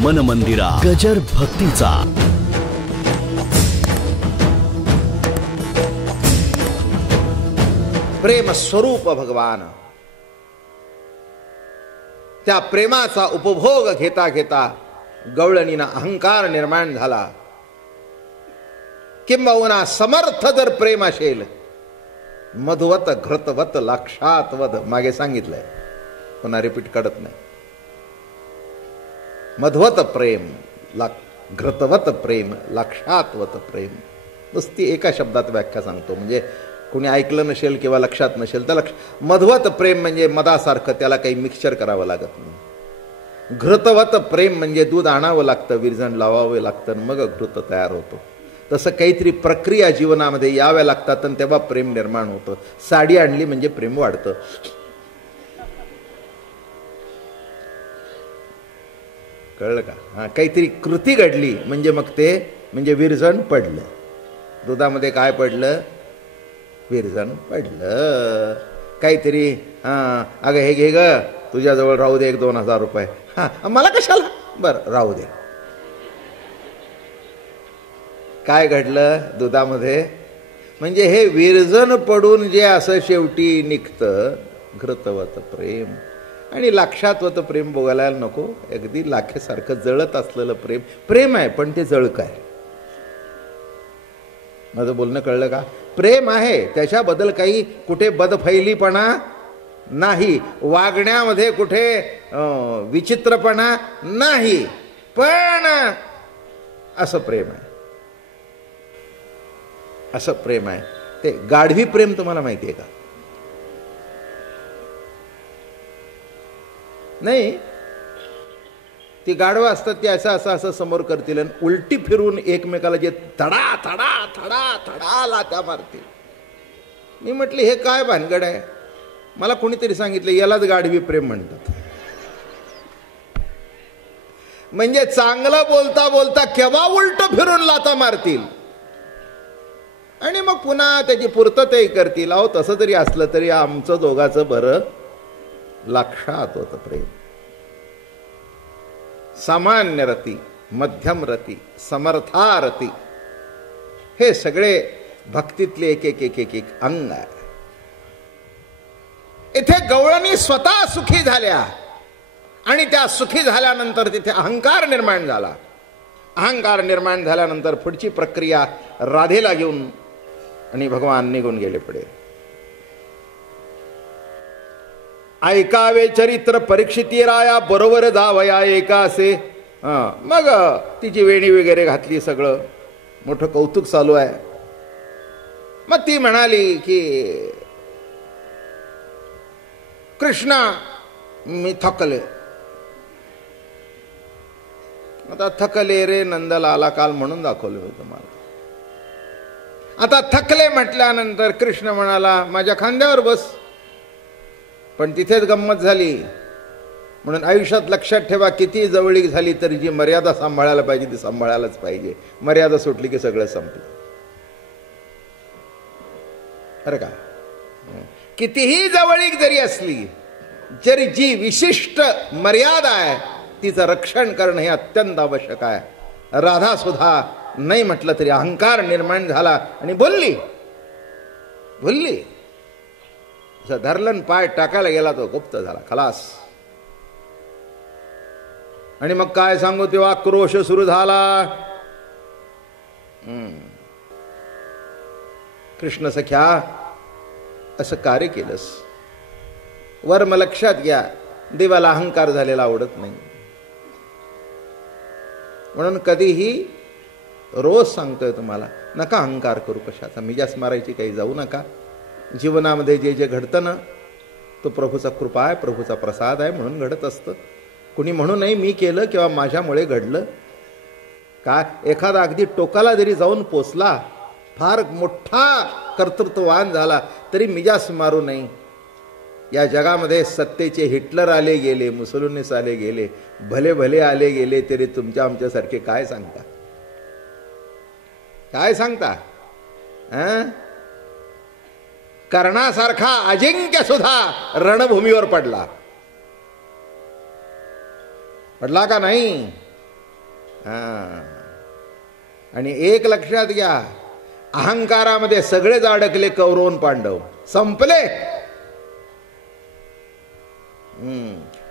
मन मंदिरा गजर भक्तीचा. प्रेम स्वरूप भगवान. त्या प्रेमाचा उपभोग घेता घेता गवळणीना अहंकार निर्माण झाला. किंबहुना समर्थ जर प्रेम असेल, मधुवत घृतवत लाक्षातवत, मागे सांगितलंय, पुन्हा रिपीट करत नाही. मधुवत प्रेम, घृतवत प्रेम, लाक्षातवत प्रेम. नुसती एका शब्दात व्याख्या सांगतो, म्हणजे कुणी ऐकलं नसेल किंवा लक्षात नसेल तर मधुवत प्रेम म्हणजे मधासारखं, त्याला काही मिक्सचर करावं लागत नाही. घृतवत प्रेम म्हणजे दूध आणावं लागतं, विरजण लावावे लागतं, मग घृत तयार होतो. तसं काहीतरी प्रक्रिया जीवनामध्ये याव्या लागतात आणि तेव्हा प्रेम निर्माण होतं. साडी आणली म्हणजे प्रेम वाढतं. कळलं का? हा, काहीतरी कृती घडली म्हणजे मग ते म्हणजे विरजण पडलं. दुधामध्ये काय पडलं? विरजण पडलं. काहीतरी अगं हे घे ग, तुझ्याजवळ राहू दे 1-2 हजार रुपये. हा, मला कशाला? बरं राहू दे. काय घडलं दुधामध्ये? म्हणजे हे विरजण पडून जे असं शेवटी निघतं, घृतवत प्रेम. आणि लाक्षातवत प्रेम बघायला नको. अगदी लाखेसारखं जळत असलेलं प्रेम प्रेम आहे, पण ते जळक आहे. माझं बोलणं कळलं का? प्रेम आहे, त्याच्याबद्दल काही कुठे बदफैलीपणा नाही, वागण्यामध्ये कुठे विचित्रपणा नाही, पण असं प्रेम आहे. असं प्रेम आहे. ते गाढवी प्रेम तुम्हाला माहिती आहे का? नाही, ती गाढवं असतात, ते असं असं असं समोर करतील आणि उलटी फिरून एकमेकाला जे थडा थडा थडा थडा लात्या मारतील. मी म्हटले हे काय भानगड आहे? मला कोणीतरी सांगितलं यालाच गाढवी प्रेम म्हणतात. म्हणजे चांगलं बोलता बोलता केव्हा उलट फिरून लाता मारतील आणि मग पुन्हा त्याची पूर्तताही करतील. अहो तसं जरी असलं तरी आमचं दोघाचं बरं लक्षात होतं प्रेम. सामान्य रती, मध्यम रती, समर्थारती, हे सगळे भक्तीतले एक एक एक एक एक अंग आहे. इथे गवळणी स्वतः सुखी झाल्या आणि त्या सुखी झाल्यानंतर तिथे अहंकार निर्माण झाला. अहंकार निर्माण झाल्यानंतर पुढची प्रक्रिया राधेला घेऊन आणि भगवान निघून गेले पुढे. ऐकावे चरित्र परीक्षिती राया, बरोबर जावया एका असे. मग तिची वेणी वगैरे घातली, सगळं मोठं कौतुक चालू आहे. मग ती म्हणाली की कृष्णा मी थकले. आता थकले रे नंदलाला काल म्हणून दाखवले होतं मला. आता थकले म्हटल्यानंतर कृष्ण म्हणाला माझ्या खांद्यावर बस. पण तिथेच गंमत झाली. म्हणून आयुष्यात लक्षात ठेवा, किती जवळीक झाली तरी जी मर्यादा सांभाळायला पाहिजे ती सांभाळायलाच पाहिजे. मर्यादा सुटली की सगळं संपलं. अरे का, कितीही जवळीक जरी असली, जरी जी विशिष्ट मर्यादा आहे तिचं रक्षण करणं हे अत्यंत आवश्यक आहे. राधा सुद्धा नाही म्हटलं तरी अहंकार निर्माण झाला आणि बोलली. धरलन पाय टाकायला गेला तो गुप्त झाला, खलास. आणि मग काय सांगू, तेव्हा आक्रोश सुरू झाला. कृष्ण सख्या असं कार्य केलंस. वर्म लक्षात घ्या, देवाला अहंकार झालेला आवडत नाही. म्हणून कधीही रोज सांगतोय तुम्हाला, नका अहंकार करू कशाचा. मिजास मारायची काही जाऊ नका. जीवनामध्ये जे जे घडतं ना, तो प्रभूचा कृपा आहे, प्रभूचा प्रसाद आहे म्हणून घडत असतं. कुणी म्हणू नाही मी केलं किंवा माझ्यामुळे घडलं. काय एखादा अगदी टोकाला जरी जाऊन पोचला, फार मोठा कर्तृत्ववान झाला तरी मिजास मारू नये. या जगामध्ये सत्तेचे हिटलर आले गेले, मुसोलिनीस आले गेले, भले भले आले गेले, तरी तुमच्या आमच्यासारखे काय सांगता? काय सांगता? कर्णासारखा अजिंक्य सुद्धा रणभूमीवर पडला का नाही? आणि एक लक्षात घ्या, अहंकारामध्ये सगळेच अडकले, कौरव आणि पांडव संपले.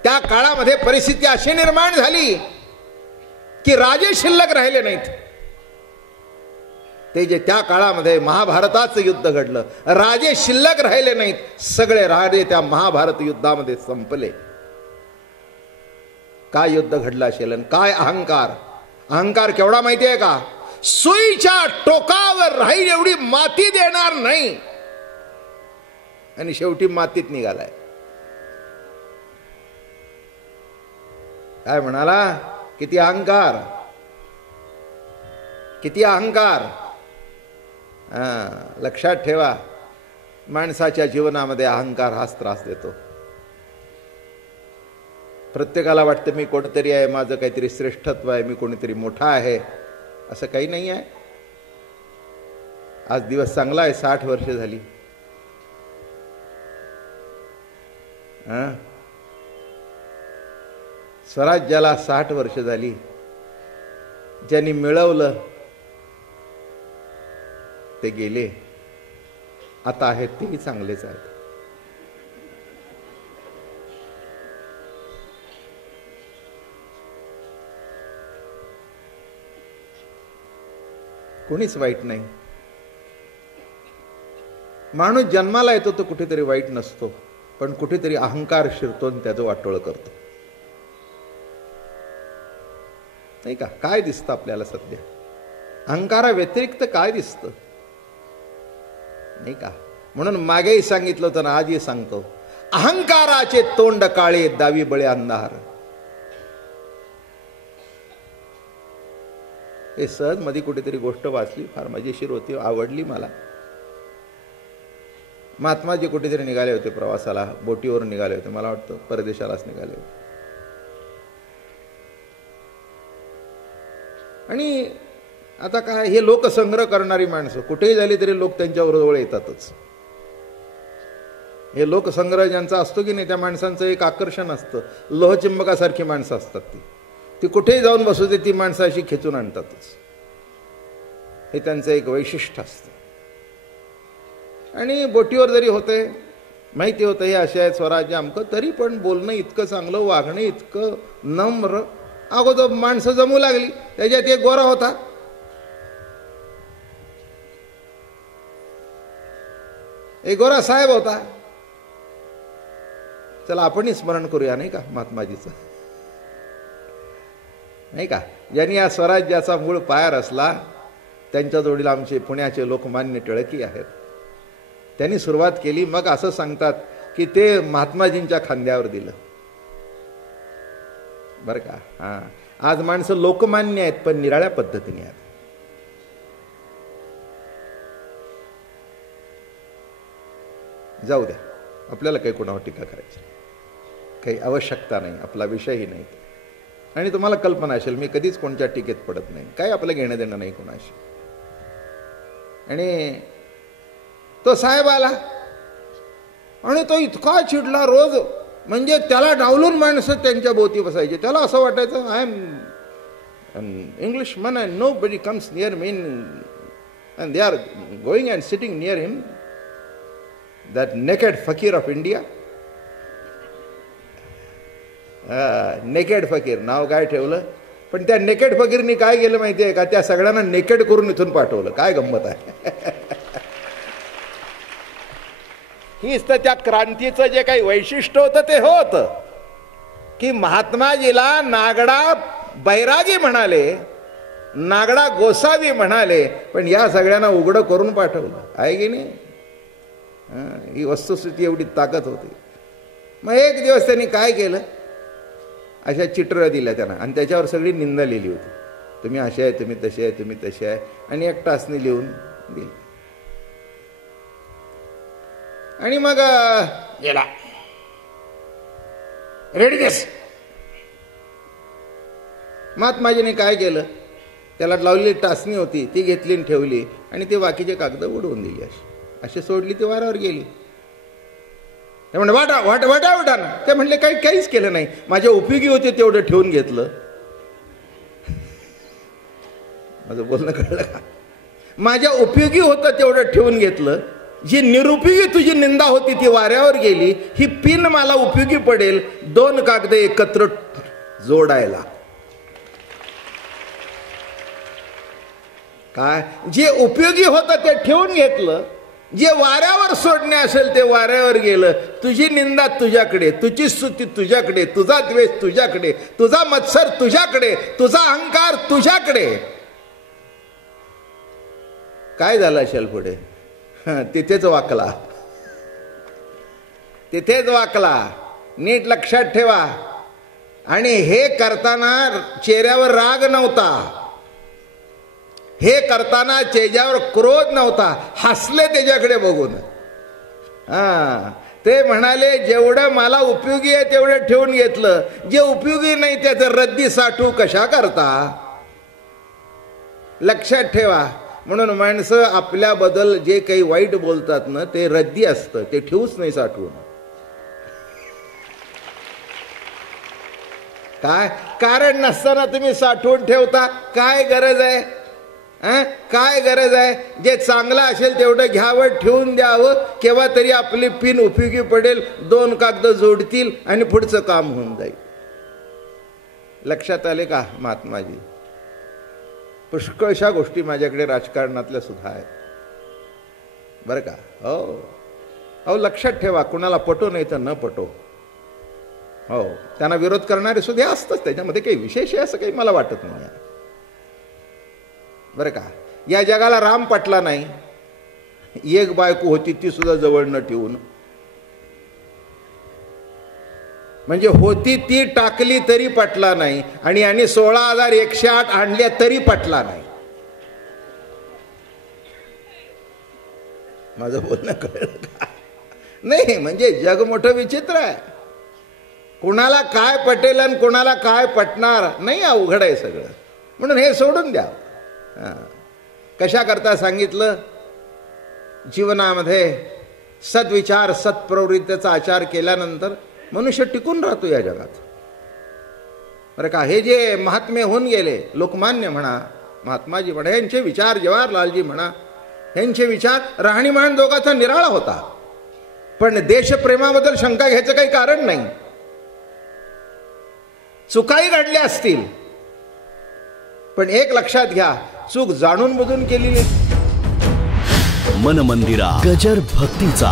त्या काळामध्ये परिस्थिती अशी निर्माण झाली की राजे शिल्लक राहिले नाहीत. ते जे त्या काळामध्ये महाभारताचं युद्ध घडलं, राजे शिल्लक राहिले नाहीत, सगळे राजे त्या महाभारत युद्धामध्ये संपले. काय युद्ध घडलं असेल आणि काय अहंकार. अहंकार केवढा माहिती आहे का? सुईच्या टोकावर राहील एवढी माती देणार नाही, आणि शेवटी मातीत निघालाय. काय म्हणाला? किती अहंकार, किती अहंकार. लक्षात ठेवा, माणसाच्या जीवनामध्ये अहंकार हाच त्रास देतो. प्रत्येकाला वाटतं मी कोणतरी आहे, माझं काहीतरी श्रेष्ठत्व आहे, मी कोणीतरी मोठा आहे. असं काही नाही आहे. आज दिवस चांगला आहे, 60 वर्ष झाली. स्वराज्याला 60 वर्ष झाली. ज्यांनी मिळवलं ते गेले, आता आहेत तेही चांगलेच आहेत. कोणीच वाईट नाही. माणूस जन्माला येतो तो कुठेतरी वाईट नसतो, पण कुठेतरी अहंकार शिरतो आणि त्याचं वाटोळ करतो. नाही का? काय दिसतं आपल्याला सध्या? अहंकारा व्यतिरिक्त काय दिसतं? नाही का? म्हणून मागेही सांगितलं होतं ना, आजही सांगतो, अहंकाराचे तोंड काळे, दावी बळे अंधार. हे सहज मध्ये कुठेतरी गोष्ट वाचली, फार मजेशीर होती, आवडली मला. महात्माजी कुठेतरी निघाले होते प्रवासाला, बोटीवर निघाले होते, मला वाटतं परदेशालाच निघाले होते. आणि आता काय, हे लोकसंग्रह करणारी माणसं कुठेही झाली तरी लोक त्यांच्याबरोबर येतातच. हे लोकसंग्रह ज्यांचा असतो की नाही, त्या माणसांचं एक आकर्षण असतं. लोहचुंबकासारखी माणसं असतात ती कुठेही जाऊन बसू दे, ती माणसं अशी खेचून आणतातच. हे त्यांचं एक वैशिष्ट्य असतं. आणि बोटीवर जरी होते, माहिती होतं हे असे आहेत स्वराज्य अमकं, तरी पण बोलणं इतकं चांगलं, वागणं इतकं नम्र. अगोदर माणसं जमू लागली. त्याच्यात एक गोरा होता, एक गोरा साहेब होता. चला आपणही स्मरण करूया, नाही का, महात्माजीचं. नाही का? ज्यांनी या स्वराज्याचा मूळ पाया रचला, त्यांच्या जोडीला आमचे पुण्याचे लोकमान्य टिळकी आहेत. त्यांनी सुरुवात केली. मग असं सांगतात की ते महात्माजींच्या खांद्यावर दिलं, बरं का. आज माणसं लोकमान्य आहेत, पण निराळ्या पद्धतीने आहेत. जाऊ द्या, आपल्याला काही कोणावर टीका करायची काही आवश्यकता नाही, आपला विषयही नाही. आणि तुम्हाला कल्पना असेल, मी कधीच कोणत्या टीकेत पडत नाही, काय आपलं घेणं देणं नाही कोणाशी. आणि तो साहेब आला आणि तो इतका चिडला रोज, म्हणजे त्याला डावलून माणसं त्यांच्या भोवती बसायचे. त्याला असं वाटायचं, I am Englishman and nobody comes near me and they are going and sitting near him, that naked fakir of India. Naked fakir नाव काय ठेवलं, पण त्या नेकेड फकीरनी काय केलं माहिती आहे का? त्या सगळ्यांना नेकेड करून इथून पाठवलं. काय गंमत आहे. हीच तर त्या क्रांतीचं जे काही वैशिष्ट्य होतं ते होतं की महात्माजीला नागडा बैरागी म्हणाले, नागडा गोसावी म्हणाले, पण या सगळ्यांना उघडं करून पाठवलं. आहे की नाही? ही वस्तुस्थिती एवढी ताकद होती. मग एक दिवस त्यांनी काय केलं, अशा चित्र दिल्या त्यांना, आणि त्याच्यावर सगळी निंदा लिहिली होती. तुम्ही असे आहे, तुम्ही तसे आहे, तुम्ही तसे आहे, आणि एक टासनी लिहून दिली. आणि मग गेला, रेडी दिस. महात्माजीने काय केलं, त्याला लावलेली टासणी होती ती घेतली आणि ठेवली, आणि ते बाकीचे कागद उडवून दिली. अशी सोडली, ती वारावर गेली. ते म्हणले वाटा वाटा वाटा वाटा ना. ते म्हणले काहीच केलं नाही, माझ्या उपयोगी होते तेवढं ठेवून घेतलं. माझं बोलणं कळलं का? माझ्या उपयोगी होतं तेवढं ठेवून घेतलं, जी निरुपयोगी तुझी निंदा होती ती वाऱ्यावर गेली. ही पिन मला उपयोगी पडेल 2 कागद एकत्र जोडायला. काय जे उपयोगी होतं ते ठेवून घेतलं, जे वाऱ्यावर सोडणे असेल ते वाऱ्यावर गेलं. तुझी निंदा तुझ्याकडे, तुझी स्तुती तुझ्याकडे, तुझा द्वेष तुझ्याकडे, तुझा मत्सर तुझ्याकडे, तुझा अहंकार तुझ्याकडे. काय झालं असेल पुढे? तिथेच वाकला, तिथेच वाकला. नीट लक्षात ठेवा. आणि हे करताना चेहऱ्यावर राग नव्हता, हे करताना चेहऱ्यावर क्रोध नव्हता, हसले त्याच्याकडे बघून. ते म्हणाले जेवढं मला उपयोगी आहे तेवढं ठेवून घेतलं, जे उपयोगी नाही त्याचं रद्दी साठू कशा करता. लक्षात ठेवा. म्हणून माणसं आपल्याबद्दल जे काही वाईट बोलतात ना ते रद्दी असतं, ते ठेवूच नाही साठवून. काय कारण नसताना तुम्ही साठवून ठेवता? काय गरज आहे? काय गरज आहे? जे चांगलं असेल तेवढं घ्यावं, ठेवून द्यावं. केव्हा तरी आपली पिन उपयोगी पडेल, 2 कागद जोडतील आणि पुढचं काम होऊन जाईल. लक्षात आले का महात्माजी? पुष्कळशा गोष्टी माझ्याकडे राजकारणातल्या सुद्धा आहेत बरं का. हो लक्षात ठेवा. कुणाला पटो नाही तर न पटो, हो त्यांना विरोध करणारे सुद्धा असतंच, त्याच्यामध्ये काही विशेष आहे असं काही मला वाटत नाही बरं का. या जगाला राम पटला नाही, एक बायको होती ती सुद्धा जवळ न ठेवून, म्हणजे होती ती टाकली तरी पटला नाही, आणि यांनी 16,108 आणल्या तरी पटला नाही. माझं बोलणं कळलं का? नाही म्हणजे जग मोठं विचित्र आहे. कुणाला काय पटेल आणि कुणाला काय पटणार नाही, अवघड आहे सगळं. म्हणून हे सोडून द्या. कशा करता सांगितलं? जीवनामध्ये सद्विचार सत्प्रवृत्तीचा आचार केल्यानंतर मनुष्य टिकून राहतो या जगात बरं का. हे जे महात्मे होऊन गेले, लोकमान्य म्हणा, महात्माजी म्हणा, यांचे विचार, जवाहरलालजी म्हणा, यांचे विचार राहणीमान दोघांचा निराळा होता. पण देशप्रेमाबद्दल शंका घ्यायचं काही कारण नाही. चुकाही घडल्या असतील, पण एक लक्षात घ्या, चूक जाणून बुजून केलेली. मनमंदिरा गजर भक्तीचा.